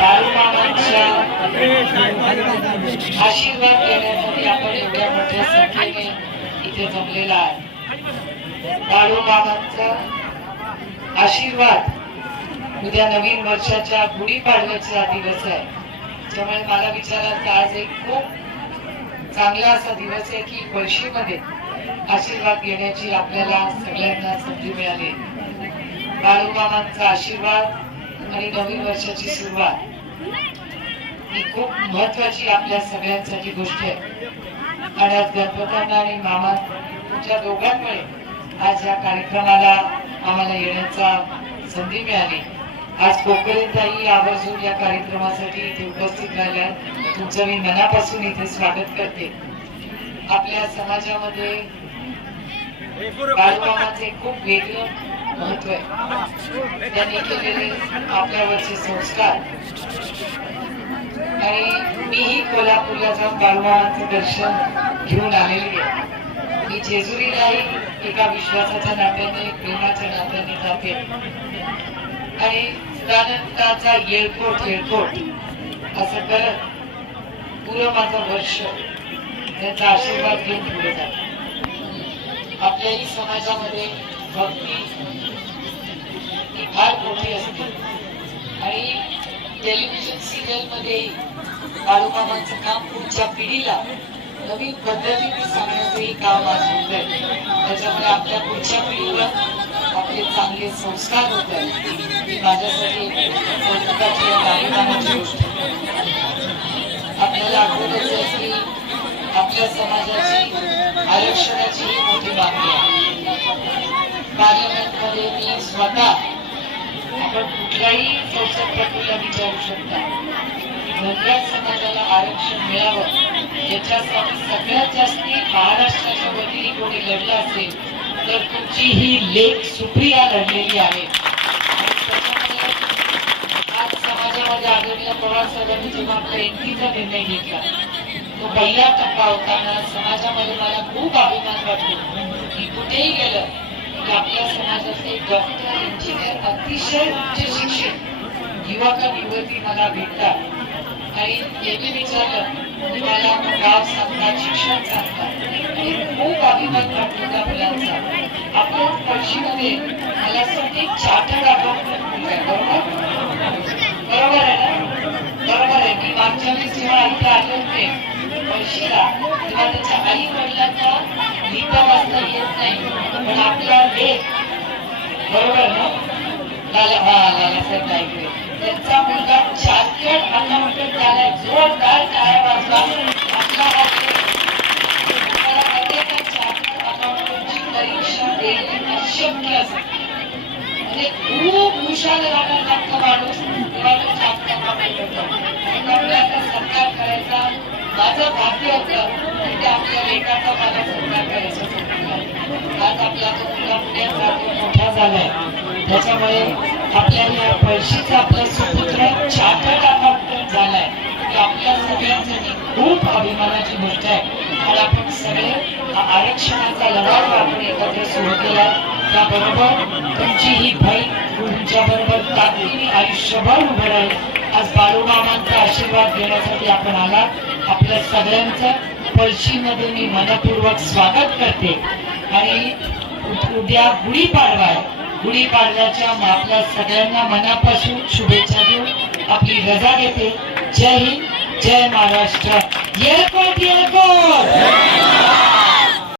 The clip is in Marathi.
बाळूमामांच्या आशीर्वाद. घेण्यासाठी आपण एवढ्या मोठ्या संख्येने इथे जमलेला आहे बाळूमामांचा आशीर्वाद उद्या नवीन वर्षाच्या गुढीपाडव्याचा दिवस आहे. त्यामुळे मला विचाराल की आज एक खूप चांगला असा दिवस आहे की वर्षीमध्ये आशीर्वाद घेण्याची आपल्याला सगळ्यांना संधी मिळाली. बालकामांचा आशीर्वाद आणि नवीन वर्षाची सुरुवात. ही खूप महत्वाची आपल्या सगळ्यांसाठी गोष्ट आहे. आणि आज गणपतांना आणि मामा तुमच्या दोघांमुळे आज या कार्यक्रमाला आम्हाला येण्याचा संधी मिळाली. आज कोकरेताई आवर्जून या कार्यक्रमासाठी इथे उपस्थित राहिल्या तुमचं मी मनापासून इथे स्वागत करते. आपल्या समाजामध्ये बालकामाचे खूप वेगळं महत्त्व आहे. त्यांनी केलेले आपल्यावरचे संस्कार. आणि मीही कोल्हापूरला जाऊन बाळूमामाचं दर्शन घेऊन आलेली आहे. मी जेजुरीलाही एका विश्वासाच्या नात्याने प्रेमाच्या नात्याने जाते. आणि सदानंदाचा येळकोट येळकोट असं करत पुरं माझं वर्ष त्यांचा आशीर्वाद घेऊन पुढे जात. आपल्याही समाजामध्ये फार मोठी असते आणि टेलिव्हिजन सिरियलमध्ये बाळूमामांचं काम पुढच्या पिढीला नवीन पद्धतीने सांगण्याचंही काम आज होत आहे. त्याच्यामुळे आपल्या पुढच्या पिढीला आपले चांगले संस्कार होत आहेत. ही माझ्यासाठी एक कौतुकाची गोष्ट. आपल्याला आठवत असेल की आपल्या समाजाची आरक्षणाची ही मोठी मागणी आहे. कार्यरतमध्ये मी स्वतः आपण कुठल्याही संसदपटूला विचारू शकता. धनगर समाजाला आरक्षण मिळावं याच्यासाठी सगळ्यात जास्ती महाराष्ट्राच्या वतीने कोणी लढलं असेल तर तुमची ही लेख सुप्रिया लढलेली आहे. आज समाजामध्ये आदरणीय पवार साहेबांनी जेव्हा आपला एनटीचा निर्णय घेतला तो पहिला टप्पा होताना समाजामध्ये मला खूप अभिमान वाटतो की कुठेही गेलं की आपल्या समाजाचे डॉक्टर इंजिनियर अतिशय उच्च शिक्षित युवक आणि युवती मला भेटतात. आणि नेहमी विचारलं की मला गाव सांगतात शिक्षण सांगतात. आणि खूप अभिमान वाटतो त्या मुलांचा. आपल्या पक्षीमध्ये मला असं एक चार्टर्ड अकाउंटंट मुलगा बरोबर? बरोबर आहे ना? बरोबर आहे. मी मागच्या वेळेस जेव्हा इथे आले होते बरोबर ना? लाला हा लालासाहेब नाईकरे त्यांचा मुलगा चार्टर्ड अकाउंटंट झालाय जोरदार काय वाजवा. आपला चार्टर्ड अकाउंटंटची परीक्षा देणे अशक्य असते. म्हणजे खूप हुशार राहणार माणूस तेव्हा चार्टर्ड अकाउंटंट होतो. करायचा माझं भाग्य होतं ते आपल्या लेखाचा मला सत्कार करायचा संधी मिळाली. आज आपला तो मुलगा पुण्यात राहतो मोठा झालाय. त्याच्यामुळे आपल्याला या पैशीचा आपला सुपुत्र चार्टर्ड अकाउंटंट झालाय. ही आपल्या सगळ्यांसाठी खूप अभिमानाची गोष्ट आहे. आणि आपण सगळे आरक्षणाचा लढा आपण एकत्र सुरू केला. त्याबरोबर तुमची ही बहीण तुमच्या बरोबर ताकदीने आयुष्यभर उभं राहील. आज बाळूमामांचा आशीर्वाद घेण्यासाठी आपण आला आपल्या सगळ्यांचं पळशीमध्ये मी मनपूर्वक स्वागत करते. आणि उद्या गुढीपाडवा आहे. गुढीपाडव्याच्या आपल्या सगळ्यांना मनापासून शुभेच्छा देऊन आपली रजा देते. जय हिंद जय महाराष्ट्र. येतो येतो